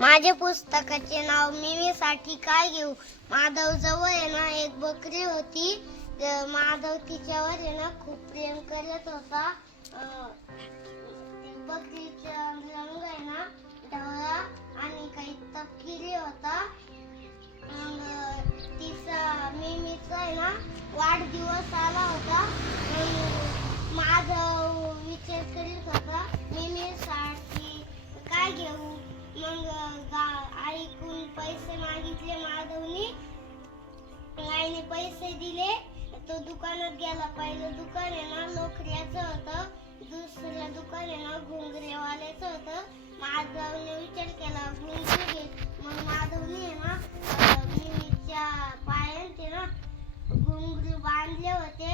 माझे पुस्तकाचे नाव मिमीसाठी काय घेऊ? माधव जवळ आहे ना एक बकरी होती. माधव तिच्यावर आहे ना खूप प्रेम करत होता. बकरीचा रंग आहे ना ढवळा आणि काही तपकिरी होता. मग तिचा मिमीचा आहे ना वाढदिवस आला होता. मग माधव मग गा- पैसे मागितले माधवनी. आईने पैसे दिले. तो दुकानात गेला. पहिलं दुकान आहे ना लोकऱ्याचं होतं. दुसरं दुकान आहे ना घुंगरेवाल्याचं होतं. माधवने विचार केला घुंगरे घे. मग माधवने आहे ना अं, मिमीच्या ना घुंगरू बांधले होते.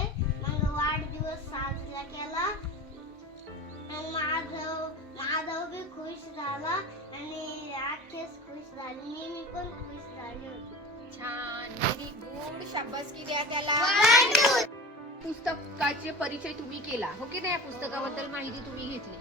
आणि अख्खेच खुश झाले मी पण खुश झाली होती छान. व्हेरी गुड शाबासकी द्या त्याला. पुस्तकाचे परिचय तुम्ही केला. हो की नाही? या पुस्तकाबद्दल माहिती तुम्ही घेतली.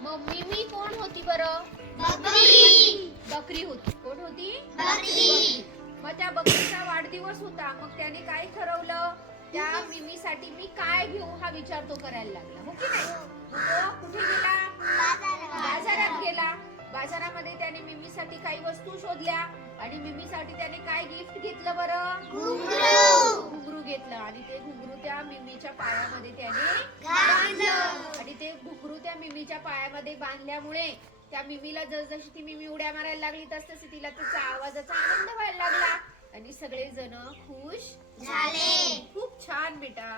मग मिमी कोण होती बरं? बकरी. होती. कोण होती? बकरी. मग त्या बकरीचा वाढदिवस होता. मग त्याने काय ठरवलं? त्या मिमीसाठी मी काय घेऊ हा विचार तो करायला लागला. हो की नाही? मग तो कुठे गेला? काही वस्तू शोधल्या आणि मिमीसाठी त्याने काय गिफ्ट घेतलं बरं? घुंगरू. घेतलं. आणि ते घुंगरू त्या मिमीच्या पायामध्ये त्याने बांधलं. आणि ते घुंगरू त्या मिमीच्या पायामध्ये बांधल्यामुळे त्या मिमीला जसजशी ती मिमी उड्या मारायला लागली तस तशी तिला तिचा आवाजाचा आनंद व्हायला लागला. आणि सगळे जण खुश झाले. खूप छान बेटा.